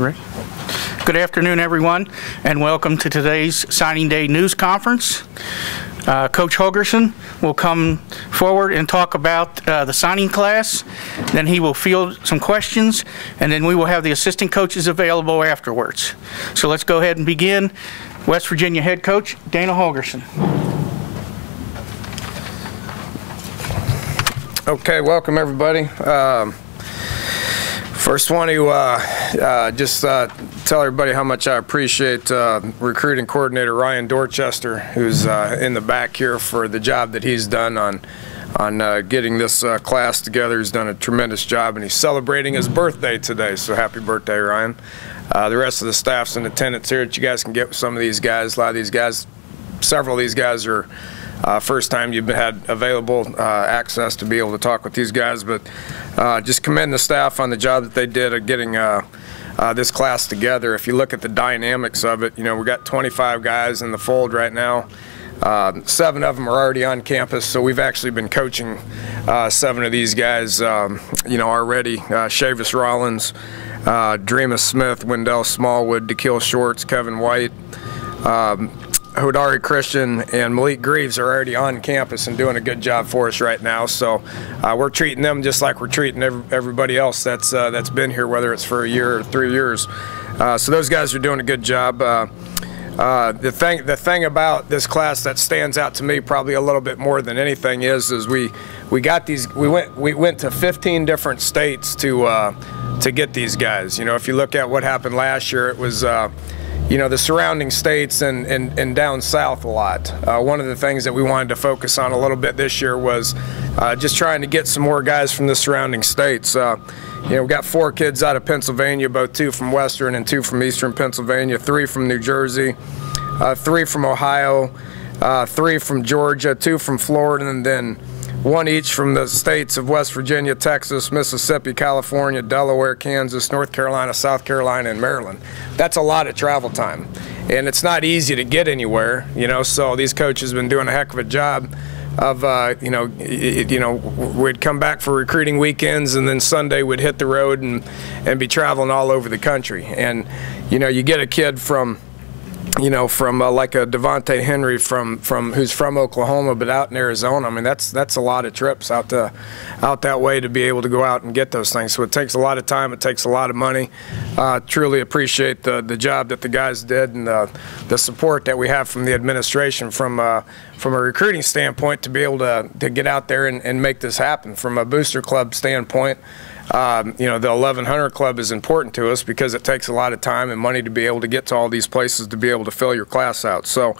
Ready? Good afternoon, everyone, and welcome to today's Signing Day News Conference. Coach Holgorsen will come forward and talk about the signing class. Then he will field some questions, and then we will have the assistant coaches available afterwards. So let's go ahead and begin. West Virginia head coach Dana Holgorsen. Okay, welcome everybody. First want to just tell everybody how much I appreciate recruiting coordinator Ryan Dorchester, who's in the back here, for the job that he's done on getting this class together. He's done a tremendous job, and he's celebrating his birthday today, so happy birthday, Ryan. The rest of the staff's in attendance here that you guys can get with some of these guys. A lot of these guys, several of these guys are first time you've had available access to be able to talk with these guys, but just commend the staff on the job that they did of getting this class together. If you look at the dynamics of it, you know, we got 25 guys in the fold right now. 7 of them are already on campus, so we've actually been coaching 7 of these guys, you know, already. Shavis Rollins, Dreamus Smith, Wendell Smallwood, DeKill Shorts, Kevin White, Hodari Christian, and Malik Greaves are already on campus and doing a good job for us right now. So we're treating them just like we're treating everybody else that's been here, whether it's for a year or 3 years. So those guys are doing a good job. The thing about this class that stands out to me probably a little bit more than anything is we got these. We went to 15 different states to get these guys. You know, if you look at what happened last year, it was you know, the surrounding states and down south a lot. One of the things that we wanted to focus on a little bit this year was just trying to get some more guys from the surrounding states. You know, we got 4 kids out of Pennsylvania, both 2 from Western and 2 from Eastern Pennsylvania, 3 from New Jersey, 3 from Ohio, 3 from Georgia, 2 from Florida, and then 1 each from the states of West Virginia, Texas, Mississippi, California, Delaware, Kansas, North Carolina, South Carolina, and Maryland. That's a lot of travel time, and it's not easy to get anywhere, you know, so these coaches have been doing a heck of a job of, you know, we'd come back for recruiting weekends, and then Sunday we'd hit the road and be traveling all over the country. And, you know, you get a kid from, you know, from like a Devontae Henry who's from Oklahoma but out in Arizona. I mean, that's a lot of trips out that way to be able to go out and get those things. So it takes a lot of time. It takes a lot of money. Truly appreciate the job that the guys did and the support that we have from the administration from a recruiting standpoint to be able to get out there and make this happen. From a booster club standpoint, you know, the 1100 Club is important to us because it takes a lot of time and money to be able to get to all these places to be able to fill your class out. So,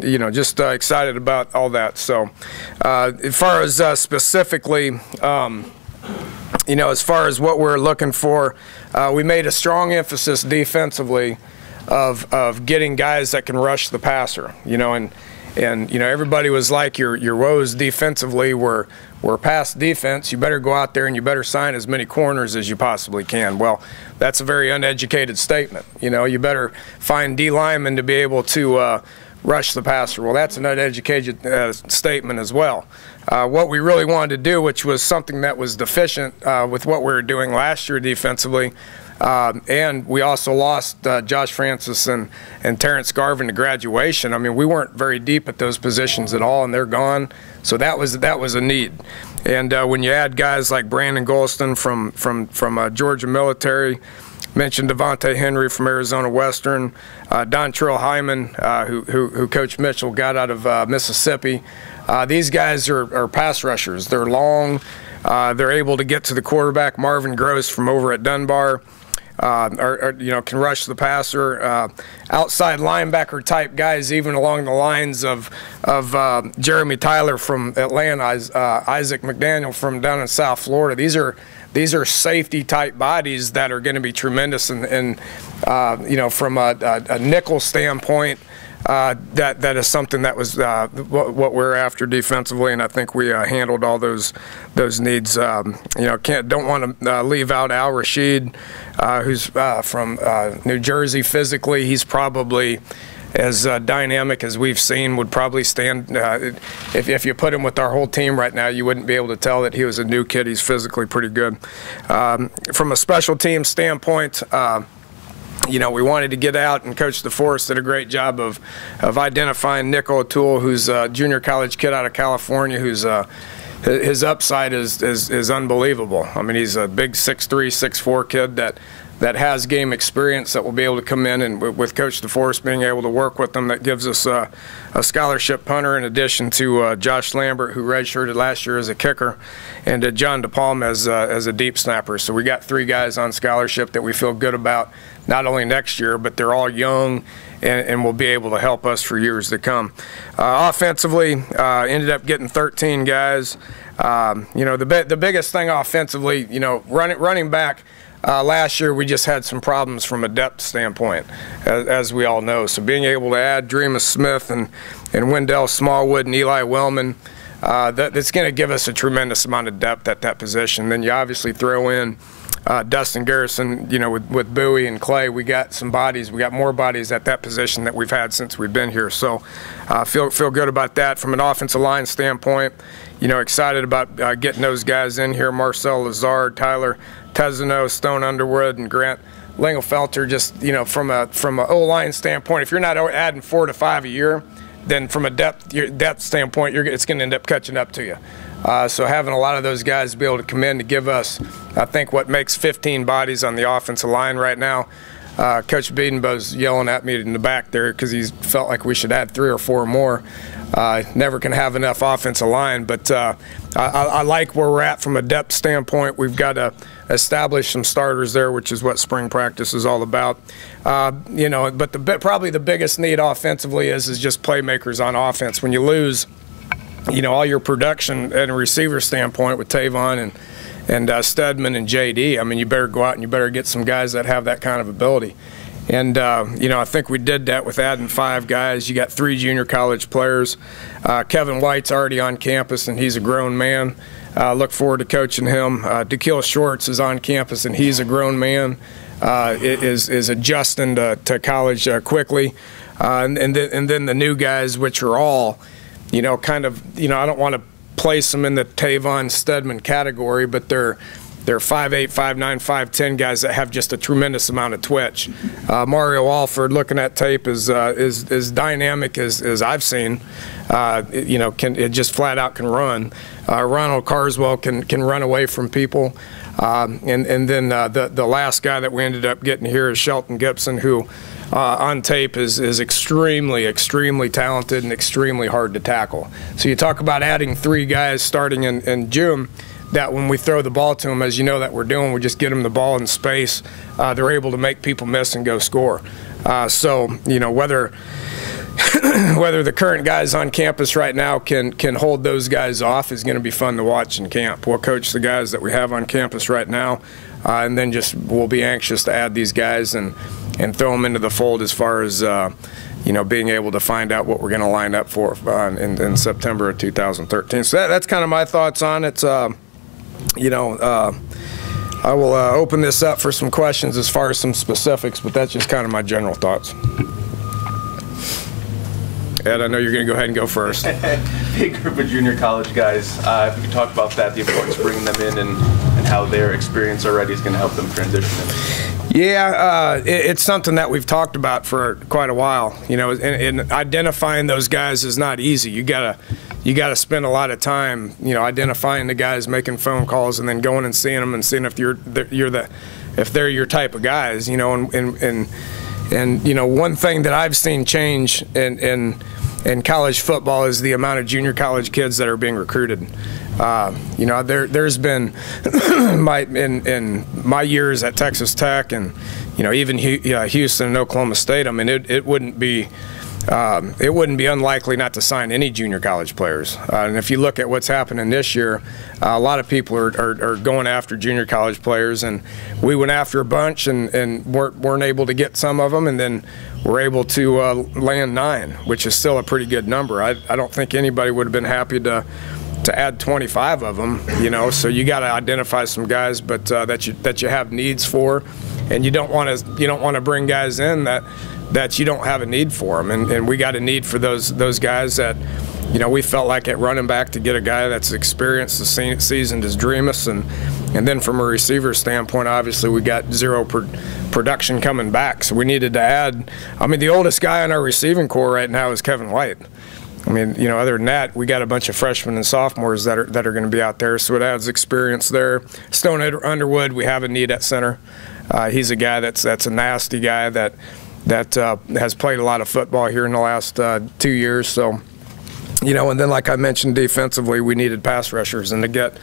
you know, just excited about all that. So, as far as specifically, you know, as far as what we're looking for, we made a strong emphasis defensively of getting guys that can rush the passer. You know, and you know, everybody was like, your woes defensively were pass defense. You better go out there and you better sign as many corners as you possibly can. Well, that's a very uneducated statement. You know, you better find D linemen to be able to rush the passer. Well, that's an uneducated statement as well. What we really wanted to do, which was something that was deficient with what we were doing last year defensively, and we also lost Josh Francis and Terrence Garvin to graduation. I mean, we weren't very deep at those positions at all, and they're gone. So that was a need. And when you add guys like Brandon Golston from Georgia Military, mentioned Devontae Henry from Arizona Western, Dontrell Hyman, who Coach Mitchell got out of Mississippi. These guys are pass rushers. They're long. They're able to get to the quarterback. Marvin Gross from over at Dunbar. You know, can rush the passer. Outside linebacker type guys, even along the lines of Jeremy Tyler from Atlanta, Isaac McDaniel from down in South Florida. These are safety type bodies that are going to be tremendous, and you know, from a nickel standpoint. That is something that was what we're after defensively, and I think we handled all those needs. You know, don't want to leave out Al Rashid, who's from New Jersey. Physically, he's probably dynamic as we've seen, would probably stand. If you put him with our whole team right now, you wouldn't be able to tell that he was a new kid. He's physically pretty good. From a special team standpoint, we wanted to get out, and Coach DeForest did a great job of identifying Nick O'Toole, who's a junior college kid out of California, who's his upside is unbelievable. I mean, he's a big 6'3", 6'4" kid that has game experience, that will be able to come in, and with Coach DeForest being able to work with them, that gives us a scholarship punter in addition to Josh Lambert, who redshirted last year as a kicker, and John DePalm as a deep snapper. So we got 3 guys on scholarship that we feel good about, not only next year, but they're all young and will be able to help us for years to come. Offensively, ended up getting 13 guys. The biggest thing offensively, running back, last year we just had some problems from a depth standpoint, as we all know. So being able to add Dreamus Smith and Wendell Smallwood and Eli Wellman, that's going to give us a tremendous amount of depth at that position. Then you obviously throw in Dustin Garrison, with Bowie and Clay. We got some bodies. We got more bodies at that position that we've had since we've been here. So feel good about that. From an offensive line standpoint, excited about getting those guys in here. Marcel Lazard, Tyler Tezano, Stone Underwood, and Grant Lingelfelter. Just, from an O-line standpoint, if you're not adding 4 to 5 a year, then from a depth standpoint, it's going to end up catching up to you. So having a lot of those guys be able to come in to give us, I think, what makes 15 bodies on the offensive line right now. Coach Biedenbaugh's yelling at me in the back there because he felt like we should add 3 or 4 more. Never can have enough offensive line, but I like where we're at from a depth standpoint. We've got to establish some starters there, which is what spring practice is all about. But probably the biggest need offensively is just playmakers on offense. When you lose, all your production and a receiver standpoint with Tavon and Stedman and JD, I mean, you better go out and you better get some guys that have that kind of ability. And, I think we did that with adding 5 guys. You got 3 junior college players. Kevin White's already on campus, and he's a grown man. Look forward to coaching him. DeKeel Schwartz is on campus, and he's a grown man. Is adjusting to college quickly. And then the new guys, which are all, I don't want to place them in the Tavon Stedman category, but they're 5'8", 5'9", 5'10" guys that have just a tremendous amount of twitch. Mario Alford, looking at tape, is dynamic as I've seen. It just flat out can run. Ronald Carswell can run away from people. And then the last guy that we ended up getting here is Shelton Gibson, who on tape is extremely, extremely talented and extremely hard to tackle. So you talk about adding 3 guys starting in June, that when we throw the ball to them, as you know that we're doing, we just get them the ball in space. They're able to make people miss and go score. So whether the current guys on campus right now can hold those guys off is going to be fun to watch in camp. We'll coach the guys that we have on campus right now, and then we'll be anxious to add these guys and throw them into the fold as far as being able to find out what we're going to line up for in September of 2013. So that's kind of my thoughts on it. I will open this up for some questions as far as some specifics, but that's just kind of my general thoughts. Ed, I know you're going to go ahead and go first. Big group of junior college guys. If you could talk about that, the importance of bringing them in and how their experience already is going to help them transition in. Yeah, it's something that we've talked about for quite a while. And identifying those guys is not easy. You gotta spend a lot of time, identifying the guys, making phone calls, and then going and seeing them and seeing if if they're your type of guys. And one thing that I've seen change in college football is the amount of junior college kids that are being recruited. There's been in my years at Texas Tech and even Houston and Oklahoma State. I mean, it wouldn't be unlikely not to sign any junior college players. And if you look at what's happening this year, a lot of people are going after junior college players, and we went after a bunch and weren't able to get some of them, and then we're able to land 9, which is still a pretty good number. I don't think anybody would have been happy to add 25 of them, So you got to identify some guys, but that you have needs for, and you don't want to bring guys in that that you don't have a need for them, and we got a need for those guys that, you know, we felt like at running back to get a guy that's experienced, seasoned as Dreamus, and then from a receiver standpoint, obviously we got zero production coming back, so we needed to add. I mean, the oldest guy on our receiving core right now is Kevin White. I mean, you know, other than that, we got a bunch of freshmen and sophomores that are going to be out there, so it adds experience there. Stone Underwood, we have a need at center. He's a guy that's a nasty guy that has played a lot of football here in the last 2 years. So, you know, and then like I mentioned, defensively, we needed pass rushers, and to get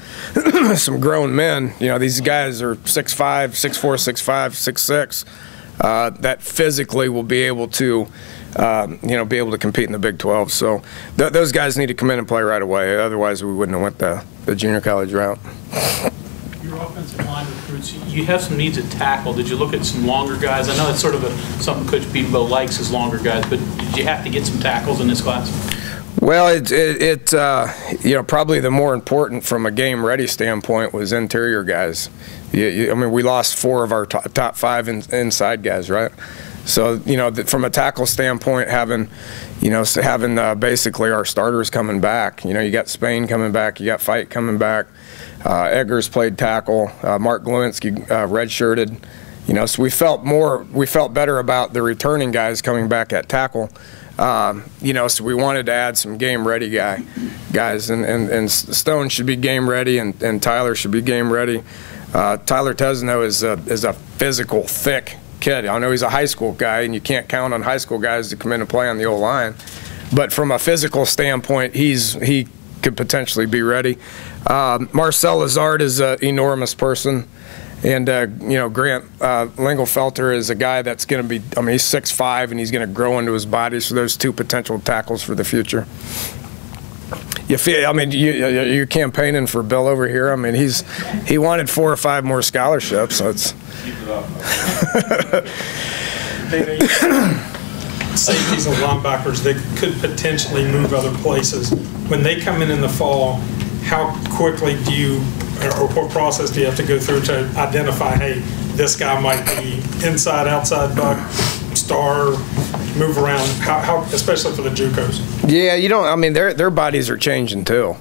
some grown men. You know, these guys are 6'5", 6'4", 6'5", 6'6", that physically will be able to. You know, be able to compete in the Big 12. So those guys need to come in and play right away. Otherwise, we wouldn't have went the junior college route. Your offensive line recruits, you have some needs at tackle. Did you look at some longer guys? I know it's sort of something Coach Beebo likes is longer guys, but did you have to get some tackles in this class? Well, you know, probably the more important from a game-ready standpoint was interior guys. I mean, we lost 4 of our top 5 inside guys, right? So, you know, from a tackle standpoint, having basically our starters coming back. You know, you got Spain coming back, you got Fight coming back. Eggers played tackle. Mark Glowinski redshirted. You know, so we felt better about the returning guys coming back at tackle. You know, so we wanted to add some game-ready guys, and Stone should be game-ready, and Tyler should be game-ready. Tyler Tesno is a physical, thick kid. I know he's a high school guy, and you can't count on high school guys to come in and play on the O-line. But from a physical standpoint, he could potentially be ready. Marcel Lazard is an enormous person. And, you know, Grant Lingelfelter is a guy that's going to be, I mean, he's 6'5", and he's going to grow into his body. So there's 2 potential tackles for the future. You feel, I mean, you're campaigning for Bill over here. I mean, he wanted 4 or 5 more scholarships. So it's. Safeties and linebackers, they could potentially move other places. When they come in the fall, how quickly do you, or what process do you have to go through to identify, hey, this guy might be inside, outside buck, star, move around, how especially for the JUCOs? Yeah, you don't, I mean, their bodies are changing too.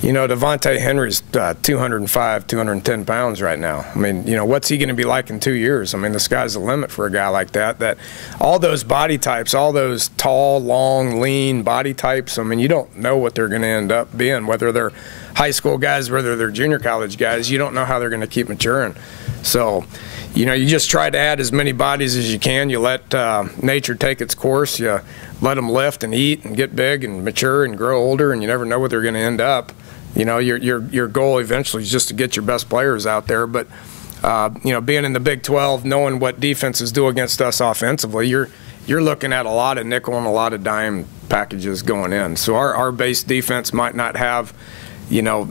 You know, Devontae Henry's 205, 210 pounds right now. I mean, you know, what's he going to be like in 2 years? I mean, the sky's the limit for a guy like that. That all those body types, all those tall, long, lean body types, I mean, you don't know what they're going to end up being, whether they're high school guys, whether they're junior college guys. You don't know how they're going to keep maturing. So, you know, you just try to add as many bodies as you can. You let nature take its course. You let them lift and eat and get big and mature and grow older, and you never know where they're going to end up. You know, your goal eventually is just to get your best players out there. But, you know, being in the Big 12, knowing what defenses do against us offensively, you're looking at a lot of nickel and a lot of dime packages going in. So our base defense might not have, you know,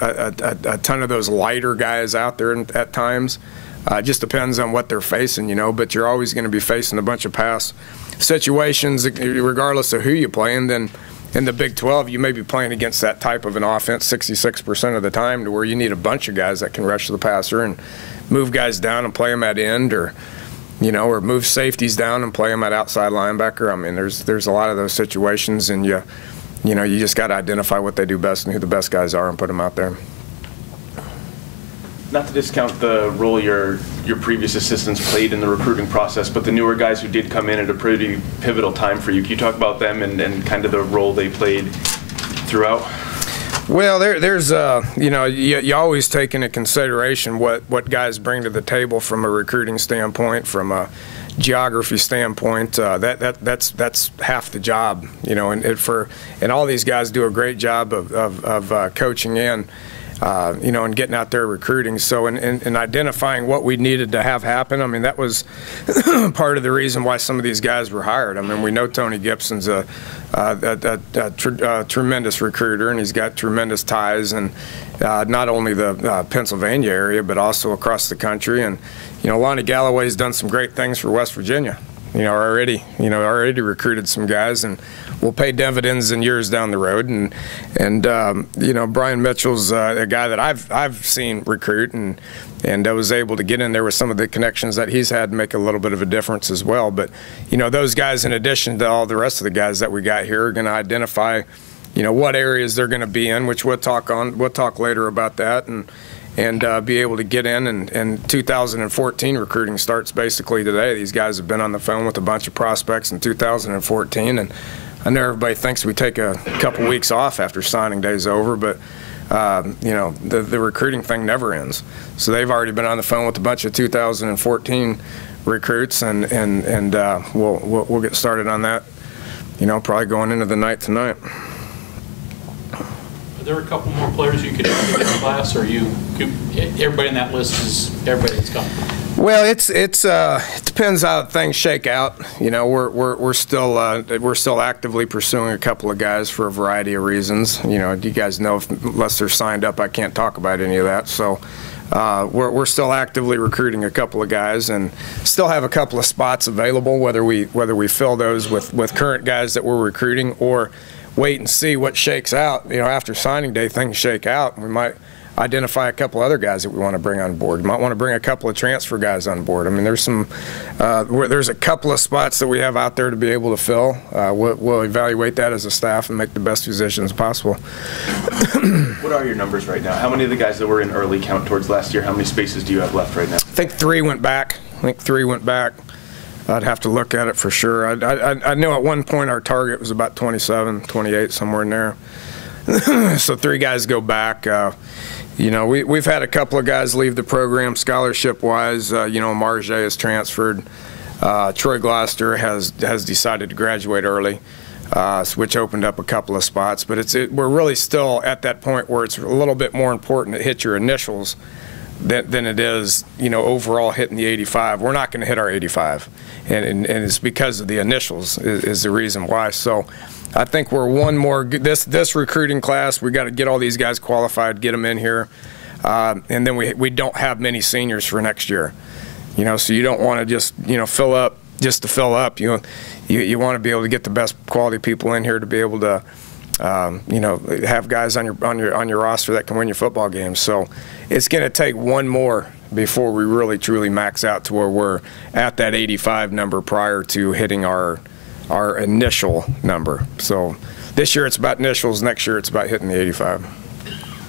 a ton of those lighter guys out there at times. It just depends on what they're facing, you know. But you're always going to be facing a bunch of pass situations, regardless of who you play. And then in the Big 12, you may be playing against that type of an offense 66% of the time, to where you need a bunch of guys that can rush the passer and move guys down and play them at end, or, you know, or move safeties down and play them at outside linebacker. I mean, there's a lot of those situations, and you know, you just got to identify what they do best and who the best guys are and put them out there. Not to discount the role your previous assistants played in the recruiting process, but the newer guys who did come in at a pretty pivotal time for you, can you talk about them and kind of the role they played throughout? Well, there's you know, you always take into consideration what guys bring to the table from a recruiting standpoint, from a geography standpoint. That's half the job, you know, and all these guys do a great job of coaching in. You know, and getting out there recruiting. So in identifying what we needed to have happen, I mean, that was part of the reason why some of these guys were hired. I mean, we know Tony Gibson's a tremendous recruiter, and he's got tremendous ties, and not only the Pennsylvania area, but also across the country. And, you know, Lonnie Galloway's done some great things for West Virginia. already recruited some guys, and will pay dividends in years down the road. And Brian Mitchell's a guy that I've seen recruit, and I was able to get in there with some of the connections that he's had, make a little bit of a difference as well. But those guys, in addition to all the rest of the guys that we got here, are going to identify what areas they're going to be in, which we'll talk later about that, and be able to get in. And 2014 recruiting starts basically today. These guys have been on the phone with a bunch of prospects in 2014, and I know everybody thinks we take a couple weeks off after signing day's over, but the recruiting thing never ends. So they've already been on the phone with a bunch of 2014 recruits, and we'll get started on that. Probably going into the night tonight. Are there a couple more players you could add to this class, or everybody in that list is everybody that's coming? Well, it depends how things shake out. We're still actively pursuing a couple of guys for a variety of reasons. You guys know, unless they're signed up, I can't talk about any of that. So we're still actively recruiting a couple of guys, and still have a couple of spots available. Whether we fill those with current guys that we're recruiting, or wait and see what shakes out. After signing day, things shake out, and we might identify a couple other guys that we want to bring on board. Might want to bring a couple of transfer guys on board. I mean, there's a couple of spots that we have out there to be able to fill. We'll evaluate that as a staff and make the best decisions possible. What are your numbers right now? How many of the guys that were in early count towards last year, how many spaces do you have left right now? I think three went back. I'd have to look at it for sure. I know at one point our target was about 27, 28, somewhere in there. So three guys go back. We've had a couple of guys leave the program scholarship-wise. Marge has transferred. Troy Gloucester has decided to graduate early, which opened up a couple of spots. But we're really still at that point where it's a little bit more important to hit your initials than it is, overall hitting the 85. We're not going to hit our 85, and it's because of the initials is the reason why. So I think we're one more, this recruiting class, we got to get all these guys qualified, get them in here, and then we don't have many seniors for next year. So you don't want to just fill up just to fill up. You want to be able to get the best quality people in here to be able to have guys on your roster that can win your football games. So it's going to take one more before we really truly max out to where we're at that 85 number prior to hitting our initial number. So this year it's about initials, next year it's about hitting the 85.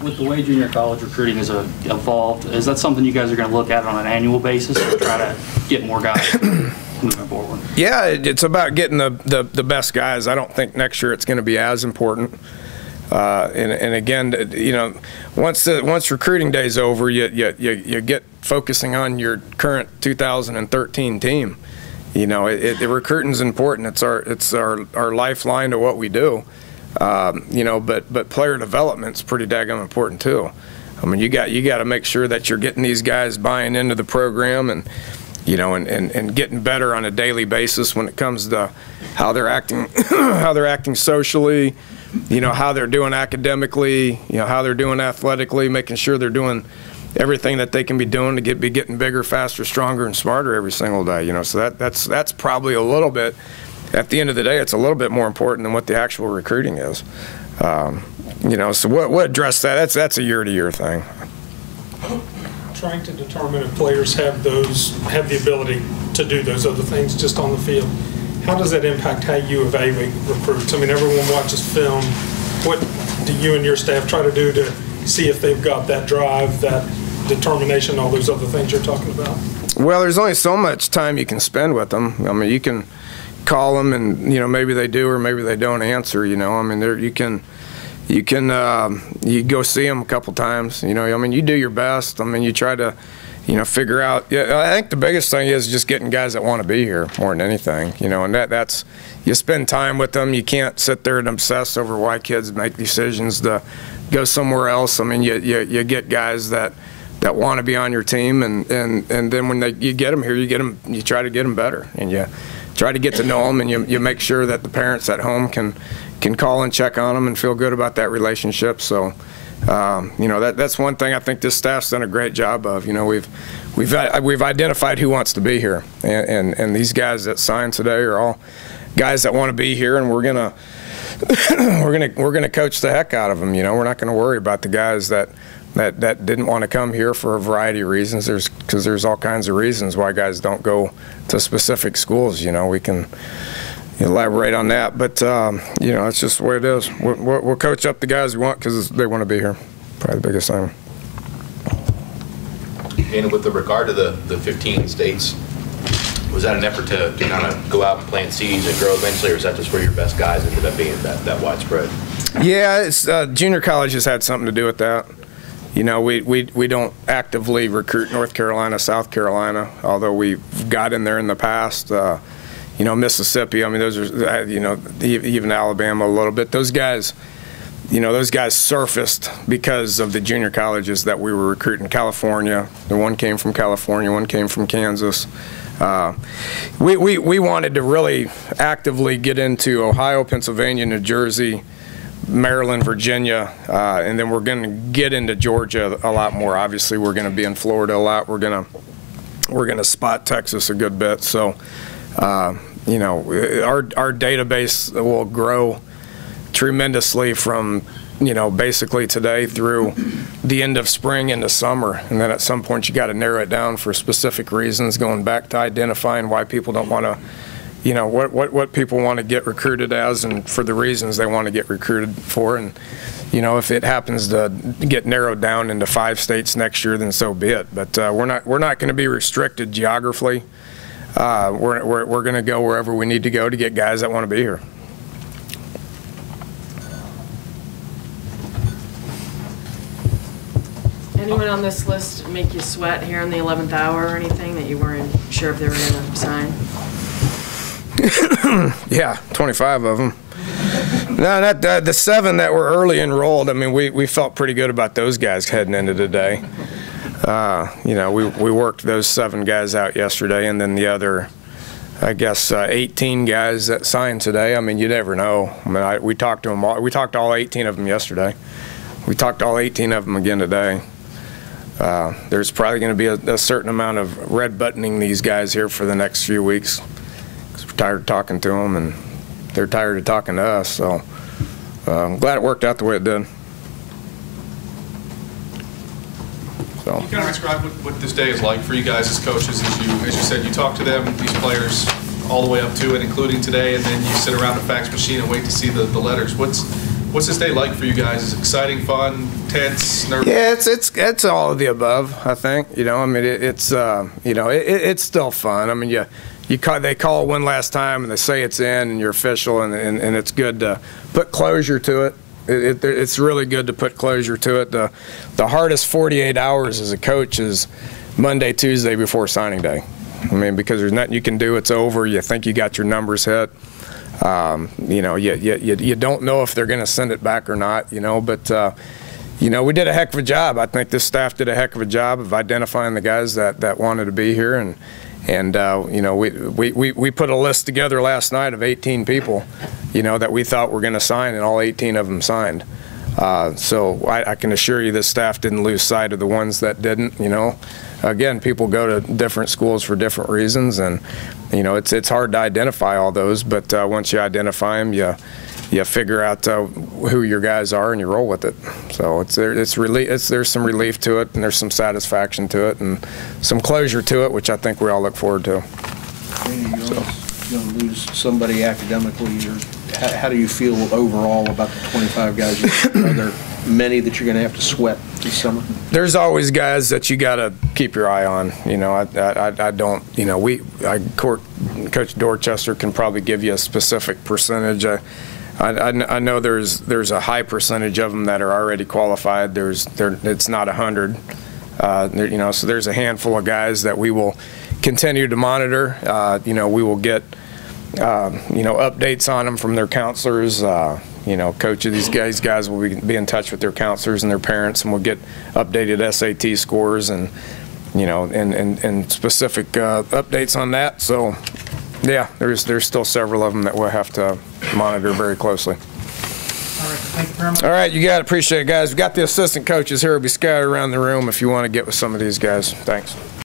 With the way junior college recruiting has evolved, is that something you guys are going to look at on an annual basis to try to get more guys moving forward? Yeah, it's about getting the best guys. I don't think next year it's going to be as important. And again, once recruiting day's over, you get focusing on your current 2013 team. The recruiting's important. It's our lifeline to what we do. But player development's pretty daggone important too. I mean, you got to make sure that you're getting these guys buying into the program and getting better on a daily basis when it comes to how they're acting, how they're acting socially, how they're doing academically, how they're doing athletically, making sure they're doing everything that they can be doing to be getting bigger, faster, stronger, and smarter every single day. So that's probably a little bit. At the end of the day, it's a little bit more important than what the actual recruiting is. So we'll address that. That's a year-to-year thing. Trying to determine if players have the ability to do those other things just on the field. How does that impact how you evaluate recruits? I mean, everyone watches film. What do you and your staff try to do to see if they've got that drive, that determination, all those other things you're talking about? Well, there's only so much time you can spend with them. I mean, you can call them and maybe they do or maybe they don't answer. I mean, you go see them a couple times. I mean, you do your best. I mean, you try to figure out. Yeah, I think the biggest thing is just getting guys that want to be here more than anything. And that's you spend time with them. You can't sit there and obsess over why kids make decisions to go somewhere else. I mean, you get guys that want to be on your team, and then when you get them here, you try to get them better, and you try to get to know them, and you make sure that the parents at home can call and check on them and feel good about that relationship. So that's one thing I think this staff's done a great job of. We've we've identified who wants to be here, and these guys that signed today are all guys that want to be here, and we're gonna coach the heck out of them. You know, we're not going to worry about the guys that didn't want to come here for a variety of reasons. Because there's all kinds of reasons why guys don't go to specific schools. You know, we can elaborate on that, but you know, it's just the way it is. We'll coach up the guys we want because they want to be here. Probably the biggest thing. And with regard to the 15 states, was that an effort to kind of go out and plant seeds and grow eventually, or is that just where your best guys ended up being that widespread? Yeah, it's junior college has had something to do with that. You know, we don't actively recruit North Carolina, South Carolina, although we've got in there in the past. You know, Mississippi, I mean, those are, you know, even Alabama a little bit. Those guys, you know, those guys surfaced because of the junior colleges that we were recruiting. California, the one came from California, one came from Kansas. We wanted to really actively get into Ohio, Pennsylvania, New Jersey, Maryland, Virginia, and then we're going to get into Georgia a lot more. Obviously, we're going to be in Florida a lot. We're going to spot Texas a good bit. So, you know, our database will grow tremendously from, you know, basically today through the end of spring into summer, and then at some point you got to narrow it down for specific reasons, going back to identifying why people don't want to, you know, what people want to get recruited as, and for the reasons they want to get recruited for. And you know, if it happens to get narrowed down into 5 states next year, then so be it. But we're not going to be restricted geographically. We're going to go wherever we need to go to get guys that want to be here. Anyone on this list make you sweat here in the 11th hour or anything that you weren't sure if they were going to sign? Yeah, 25 of them. No, the 7 that were early enrolled, I mean, we felt pretty good about those guys heading into today. You know, we worked those 7 guys out yesterday, and then the other, I guess, 18 guys that signed today. I mean, you never know. I mean, we talked to them all. We talked to all 18 of them yesterday. We talked to all 18 of them again today. There's probably going to be a certain amount of red buttoning these guys here for the next few weeks, because we're tired of talking to them, and they're tired of talking to us. So I'm glad it worked out the way it did. So. Can you kind of describe what this day is like for you guys as coaches? As you said, you talk to them, these players, all the way up to and including today, and then you sit around a fax machine and wait to see the letters. What's this day like for you guys? Is it exciting, fun, tense, nervous? Yeah, it's all of the above, I think. You know, I mean, it's you know, it's still fun. I mean, they call one last time and they say it's in and you're official, and it's good to put closure to it. It's really good to put closure to it. The hardest 48 hours as a coach is Monday, Tuesday before signing day. I mean, because there's nothing you can do. It's over. You think you got your numbers hit. You know, you don't know if they're going to send it back or not, you know, but, you know, we did a heck of a job. I think this staff did a heck of a job of identifying the guys that wanted to be here. And you know, we put a list together last night of 18 people, you know, that we thought were going to sign, and all 18 of them signed. So I can assure you this staff didn't lose sight of the ones that didn't, you know. Again, people go to different schools for different reasons, and you know, it's hard to identify all those, but once you identify them, you figure out who your guys are and you roll with it. So there's some relief to it, and there's some satisfaction to it, and some closure to it, which I think we all look forward to. You're going to lose somebody academically, or how do you feel overall about the 25 guys? Are there many that you're going to have to sweat this summer? There's always guys that you got to keep your eye on. You know, I don't. You know, Coach Dorchester can probably give you a specific percentage. I know there's a high percentage of them that are already qualified. It's not 100. You know, so there's a handful of guys that we will continue to monitor. You know, we will get you know, updates on them from their counselors. You know, these guys will be in touch with their counselors and their parents, and we'll get updated SAT scores and, you know, and specific updates on that. So, yeah, there's still several of them that we'll have to monitor very closely. All right, thank you very much. All right, you got it. Appreciate it, guys. We've got the assistant coaches here. We'll be scattered around the room if you want to get with some of these guys. Thanks.